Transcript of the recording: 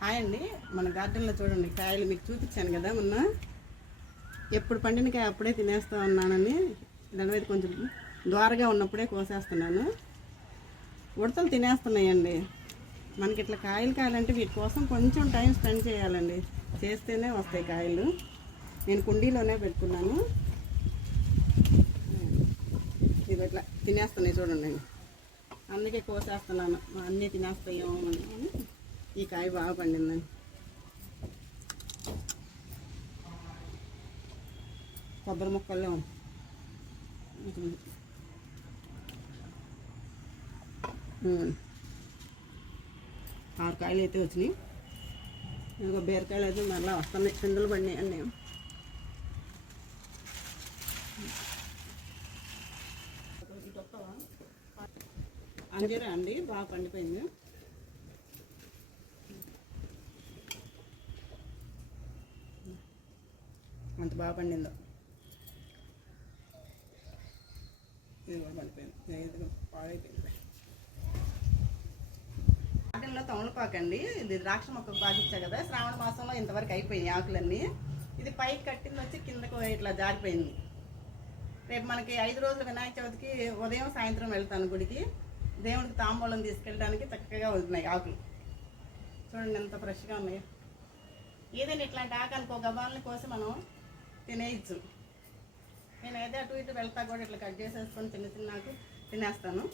Hi అండి. మన గార్డెన్లో చూడండి కాయలు మీకు చూపించాను కదా మొన్న. ఎప్పుడు పండిన కాయ అప్పుడే తినేస్తూ ఉన్నానని దాని మీద కొంచెం ద్వారగా ఉన్నప్పుడే కోసేస్తున్నాను. ఉడతలు తినేస్తున్నాయండి. మనకి ఇట్లా కాయలు కాయాలంటే వీటి కోసం కొంచెం టైం స్పెండ్ చేయాలండి. చేస్తేనే వస్తాయి కాయలు. నేను కుండీలోనే పెట్టుకున్నాను. ఇది ఇట్లా తినేస్తున్నాయి చూడండి. అందుకే కోసేస్తున్నాను. అన్నీ తినేస్తాయేమో అని. ఈ కాయ బాగా పండిందని. కొబ్బరి ముక్కల్లో 6 కాయలు అయితే వచ్చినాయి. ఇంకో బీరకాయలు అయితే మళ్ళీ వస్తున్నాయి. పిందెలు పడినాయి అన్నీ. అంజీరా అండి బాగా పండిపోయింది. అంత బాగా పండిందో. ఇది కూడా పండిపోయింది. పాడైపోయింది. గార్డెన్లో తమలపాకు అండి. ఇది ద్రాక్ష మొక్కకు పాకిచ్చా కదా, శ్రావణ మాసంలో ఇంతవరకు అయిపోయినాయి ఆకులన్నీ. ఇది పైకి కట్టింది వచ్చి కిందకు ఇట్లా జారిపోయింది. రేపు మనకి 5 రోజులు వినాయక చవితికి ఉదయం సాయంత్రం వెళ్తాను గుడికి. దేవుడికి తాంబూలం తీసుకెళ్ళడానికి చక్కగా ఉంటున్నాయి ఆకులు. చూడండి ఎంత ఫ్రెష్గా ఉన్నాయో. ఏదైనా ఇట్లాంటి ఆకు అనుకో గబాలని కోసి మనం తినేయచ్చు. నేనైతే అటు ఇటు వెళ్తా కూడా ఇట్లా కట్ చేసేసుకొని చిన్న చిన్న ఆకు తినేస్తాను.